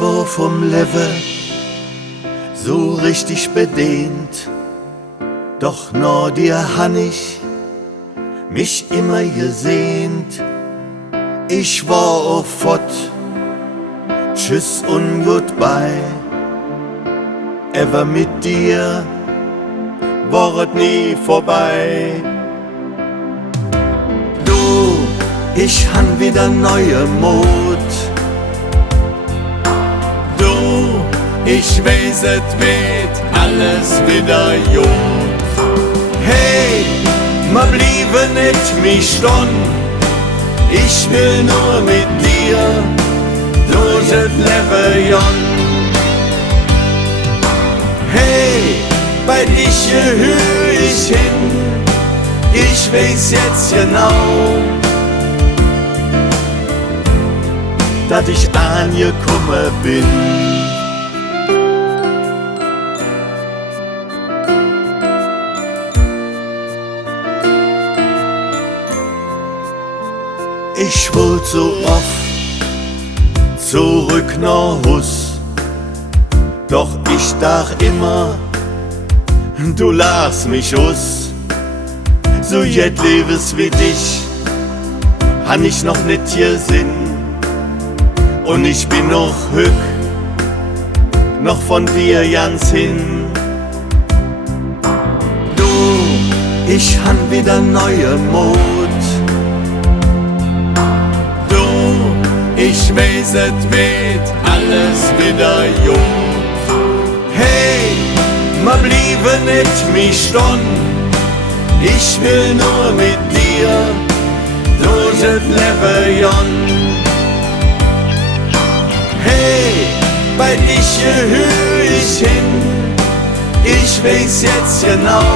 war vom Leben so richtig bedient, doch nur dir han ich mich immer gesehnt. Ich war auch fort, tschüss und goodbye. Ever mit dir war es nie vorbei. Du, ich han wieder neue Mut. Du, ich weiß, es wird alles wieder gut. Hey, ma bliebe nicht mich stund. Ich will nur mit dir durch das Leben. Hey, bei dich hör ich hin. Ich weiß jetzt genau, dass ich angekommen bin. Ich wollt so oft zurück nach Hus, doch ich dacht immer, du las mich aus. So jet lebes wie dich, han ich noch nicht gesehen. Und ich bin noch hück, noch von dir ganz hin. Du, ich han wieder neue Mut. Ich weiß, es wird alles wieder gut. Hey, ma bliebe nicht mich stund. Ich will nur mit dir durch das Leben. Hey, bei dich hör ich hin. Ich weiß jetzt genau,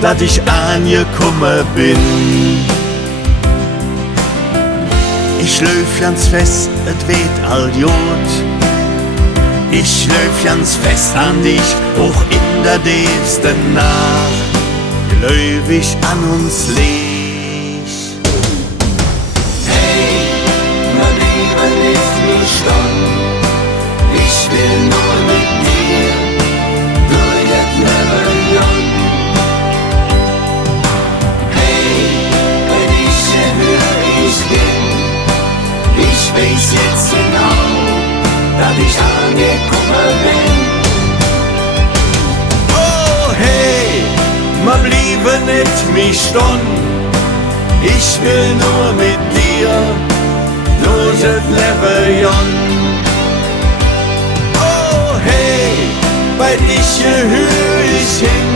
dass ich angekommen bin. Ich löf ganz fest, et weht all gut. Ich löf ganz fest an dich, auch in der tiefsten Nacht. Löf ich an uns Licht. Hey, mein Leben ist wie Stund. Ich will nur mit dir durch das Leben. Hey, bei dich hör ich hin. Ich weiß jetzt genau, dass ich angekommen bin. Oh hey, ma bliebe nicht mich stund. Ich will nur mit dir durch das Leben. Oh hey, bei dich hör ich hin.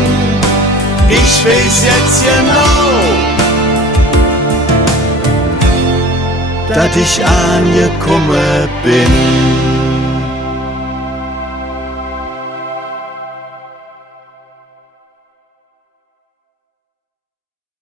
Ich weiß jetzt genau, dass ich angekommen bin.